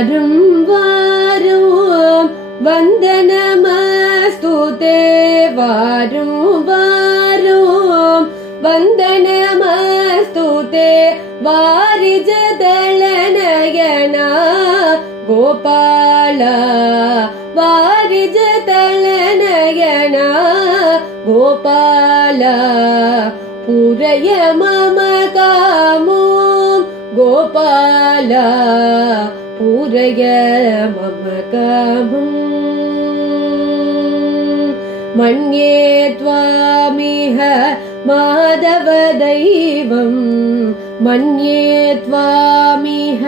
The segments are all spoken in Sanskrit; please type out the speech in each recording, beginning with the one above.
वारं वारं वन्दनमस्तु ते वारं वारं वन्दनमस्तु ते वारिजदलनयना गोपाल वारिजदलनयना गोपाल पूरय मम कामो गोपाल पूरय मम कामम् मन्ये त्वामिह माधव दैवं मन्ये त्वामिह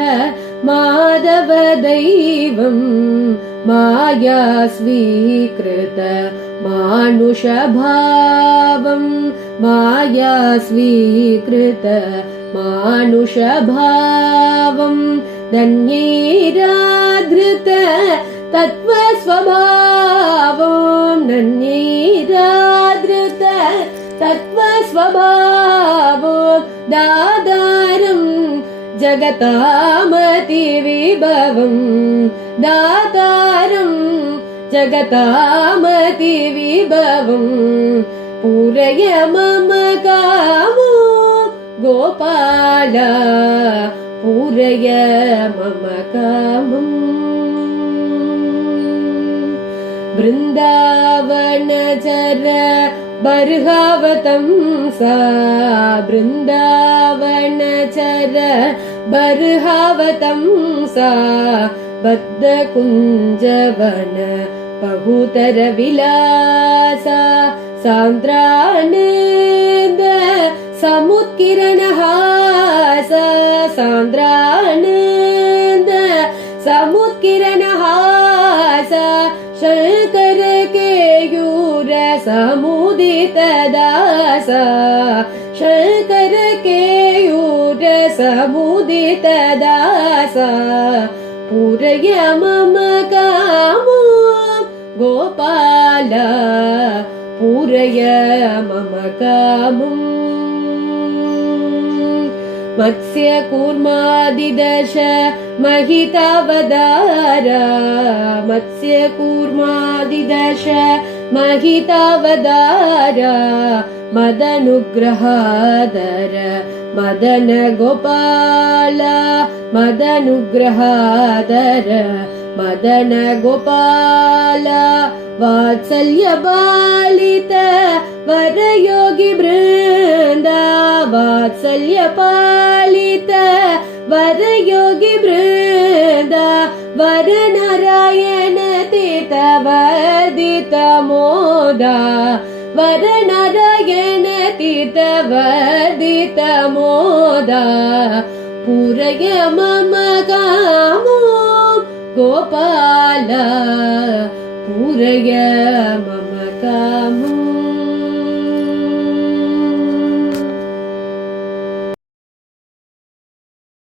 माधव दैवं माया स्वीकृत मानुषभावं माया स्वीकृत मानुषभावं धन्यैराधृत तत्त्वस्वभावं धन्यैराधृत तत्त्वस्वभावं दातारं जगतामतिविभवं दातारं जगतामतिविभवं पूरय मम कामो गोपाल पूरय मम कामम् वृन्दावनचर बर्हावतंसा वृन्दावनचर बर्हावतंसा बद्धकुञ्जवन बहुतर विलासा सान्द्रानन्द समुत्किरणहासा सान्द्रानन्द समुत्किरणहासा शङ्कर केयूर समुदित दासा शङ्कर केयूर समुदित दासा पूरय मम कामो गोपाल पूरय मम कामम् मत्स्यकूर्मादिदश महितावतार मत्स्यकूर्मादिदश महितावतार मदनुग्रहादर मदन गोपाल मदनुग्रहादर मदन गोपाल वात्सल्य बालित वरयोगी वृन्द वात्सल्य पालित वरयोगी वृन्द वरनारायण तीत वर्धित मोदा वरनारायण तीत वर्धित मोदा पूरय मम कामो गोपाल पूरय मम कामम्।